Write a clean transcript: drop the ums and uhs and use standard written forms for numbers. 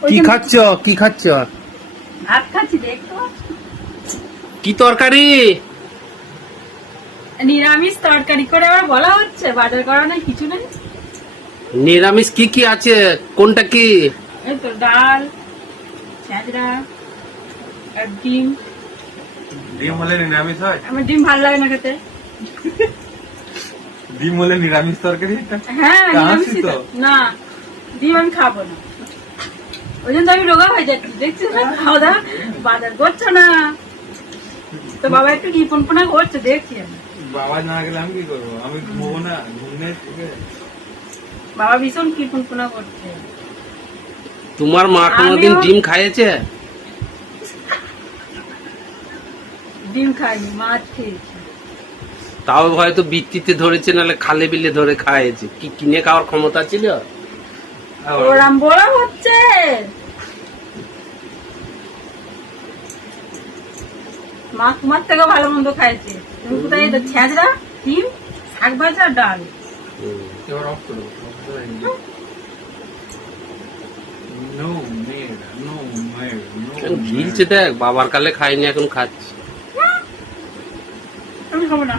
কি খাচ্ছ? কি খাচ্ছ? ভাত খাচ্ছি, দেখো। কি তরকারি? নিরামিষ তরকারি করে আবার বলা হচ্ছে, বাজার করা নাই, কিছু নেই। নিরামিষ কি কি আছে? কোনটা কি? এই তো ডাল, ছেঁচড়া আর ডিম। ডিম হলে নিরামিষ হয়? আমার ডিম ভালো লাগে না খেতে। ডিম হলে নিরামিষ তরকারি? হ্যাঁ, নিরামিষ তো না, ডিম আমি খাবো না। ওই জন্য তো আমি রোগা হয়ে যাচ্ছি, দেখছিস না? খাওয়া দাওয়া বাজার করছো না তো বাবা একটু রিপনপনা করছে, দেখছি আমি। বাবা না গেলে আমি কি করবো? আমি ঘুমবো না? ঘুম নেই? বাবা ভীষণ রিপনপনা করছে। তোমার মা কোনোদিন আমিও- ডিম খাইয়েছে? ডিম খাইনি, মাছ খেয়েছি। তাও হয়তো বৃত্তিতে ধরেছে, নাহলে খালে বিলে ধরে খাইয়েছে। কি কিনে খাওয়ার ক্ষমতা ছিল? ওরাম বলা হচ্ছে। মা তোমার থেকে ভালো মন্দ খাইছে। তুমি কোথায় এটা ছেঁচড়া, ডিম, শাক ভাজা, ডাল। এবার অফ করবো। No, man, no, man, no, গিলছে দেখ, বাবার কালে খাইনি, এখন খাচ্ছি। আমি খাবো না।